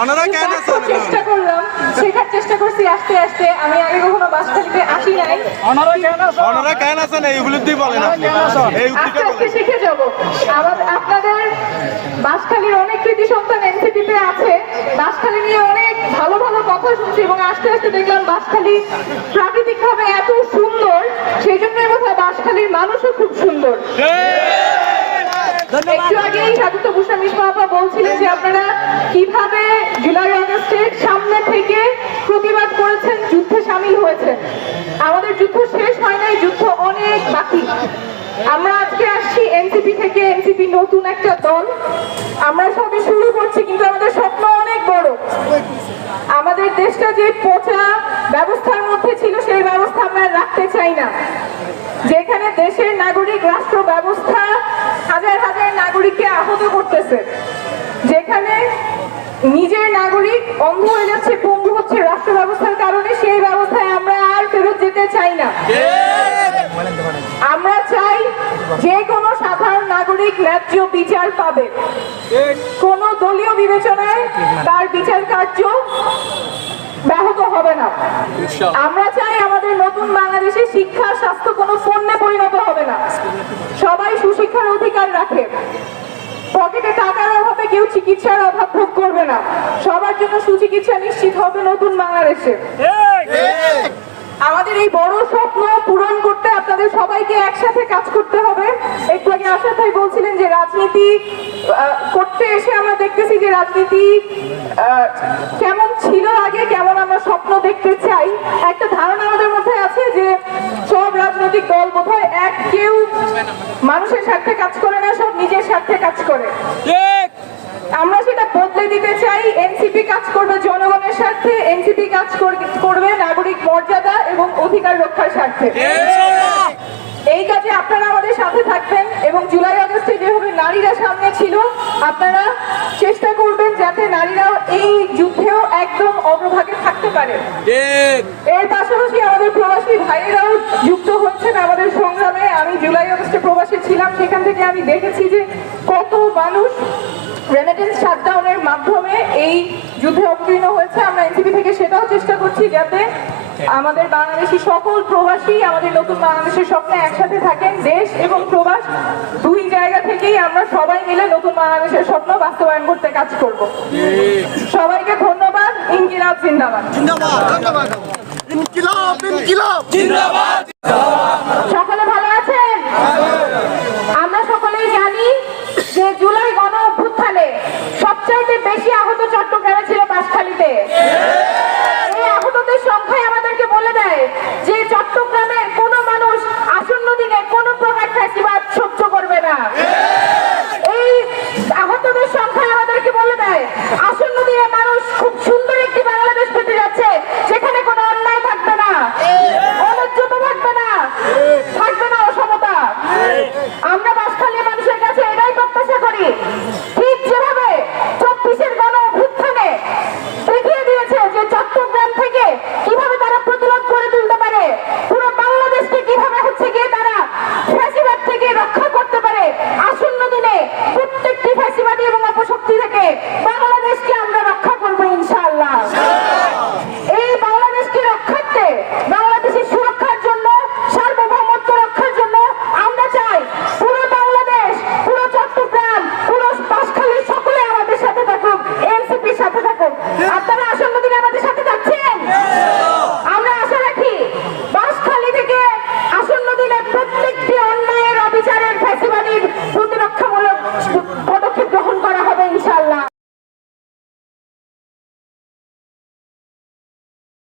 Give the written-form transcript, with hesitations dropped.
চেষ্টা করলাম, শেখার চেষ্টা করছি আস্তে আস্তে। আমি আগে কখনো বাসখালীতে আসি নাই, আস্তে আস্তে শিখে যাবো। আপনাদের বাসখালীর অনেক কৃতি সন্তান এনসিপিতে আছে, বাসখালী নিয়ে অনেক ভালো ভালো কথা শুনছি এবং আস্তে আস্তে দেখলাম বাসখালী প্রাকৃতিকভাবে এত সুন্দর, সেই জন্যই বোধহয় বাসখালীর মানুষও খুব সুন্দর। একটু আগেই সাধুত্ব ভূষণ মিশমা আপা বলছিলেন যে আপনারা কিভাবে জুলাই আগস্টের সামনে থেকে প্রতিবাদ করেছেন, যুদ্ধে সামিল হয়েছেন। আমাদের যুদ্ধ শেষ হয় নাই, যুদ্ধ অনেক বাকি। আমরা আজকে আসছি এনসিপি থেকে, এনসিপি নতুন একটা দল, আমরা সবে শুরু করছি, কিন্তু আমাদের স্বপ্ন অনেক বড়। আমাদের দেশটা যে পচা ব্যবস্থার মধ্যে ছিল সেই ব্যবস্থা আমরা রাখতে চাই না, যেখানে দেশের নাগরিক রাষ্ট্র ব্যবস্থা হাজার হাজার নাগরিককে আহত করতেছে, যেখানে নিজের নাগরিক অন্ধ হয়ে যাচ্ছে, পঙ্গু হচ্ছে রাষ্ট্র ব্যবস্থার কারণে, সেই ব্যবস্থায় আমরা আর ফেরত যেতে চাই না। আমরা চাই যে কোনো সাধারণ নাগরিক ন্যায্য বিচার পাবে, কোন দলীয় বিবেচনায় তার বিচার কার্য ব্যাহত হবে না। আমরা চাই আমাদের নতুন বাংলাদেশে শিক্ষা স্বাস্থ্য কোনো পণ্যে পরিণত হবে না, সবাই সুশিক্ষার অধিকার রাখে, পকেটে টাকার অভাবে কেউ চিকিৎসার অভাব ভোগ করবে না, সবার জন্য সুচিকিৎসা নিশ্চিত হবে নতুন বাংলাদেশে। আমাদের এই বড় স্বপ্ন পূরণ করতে আপনাদের সবাইকে একসাথে কাজ করতে হবে। একটু আগে আশা ভাই বলছিলেন যে রাজনীতি করতে এসে আমরা দেখতেছি যে রাজনীতি কেমন ছিল আগে, কেমন আমরা স্বপ্ন দেখতে চাই। একটা ধারণা আমাদের মধ্যে আছে যে সব রাজনৈতিক দল বোধহয় এক, কেউ মানুষের স্বার্থে কাজ করে না, সব নিজের স্বার্থে কাজ করে। আমরা সেটা বদলে দিতে চাই। এনসিপি কাজ করবে জনগণের স্বার্থে, এনসিপি কাজ করবে নাগরিক মর্যাদা এবং অধিকার রক্ষার স্বার্থে। এই কাজে আপনারা আমাদের সাথে থাকবেন এবং জুলাই আগস্টে যেভাবে নারীরা সামনে ছিল, আপনারা চেষ্টা করবেন যাতে নারীরাও এই যুদ্ধেও একদম অগ্রভাগে থাকতে পারে। এর পাশাপাশি আমাদের প্রবাসী ভাইয়েরাও যুক্ত হচ্ছেন আমাদের সংগ্রামে। আমি জুলাই আগস্টে প্রবাসী ছিলাম, সেখান থেকে আমি দেখেছি যে কত মানুষ রেমিটেন্স শাটডাউনের মাধ্যমে এই যুদ্ধে অবতীর্ণ হয়েছে। আমরা এনসিপি থেকে সেটাও চেষ্টা করছি যাতে আমাদের বাংলাদেশি সকল প্রবাসী আমাদের নতুন বাংলাদেশের স্বপ্নে একসাথে থাকেন। দেশ এবং প্রবাস দুই জায়গা থেকেই আমরা সবাই মিলে নতুন বাংলাদেশের স্বপ্ন বাস্তবায়ন করতে কাজ করব। সবাইকে ধন্যবাদ। ইনকিলাব জিন্দাবাদ। সকলে ভালো আছেন? আমরা সকলেই জানি যে জুলাই গণ অভ্যুত্থানে সবচাইতে বেশি আহত চট্টগ্রামে ছিল বাঁশখালীতে। এই আহতদের সংখ্যাই আমাদেরকে বলে দেয় যে চট্টগ্রামের কোনো মানুষ আসন্ন দিনে কোনো প্রকার ফ্যাসিবাদ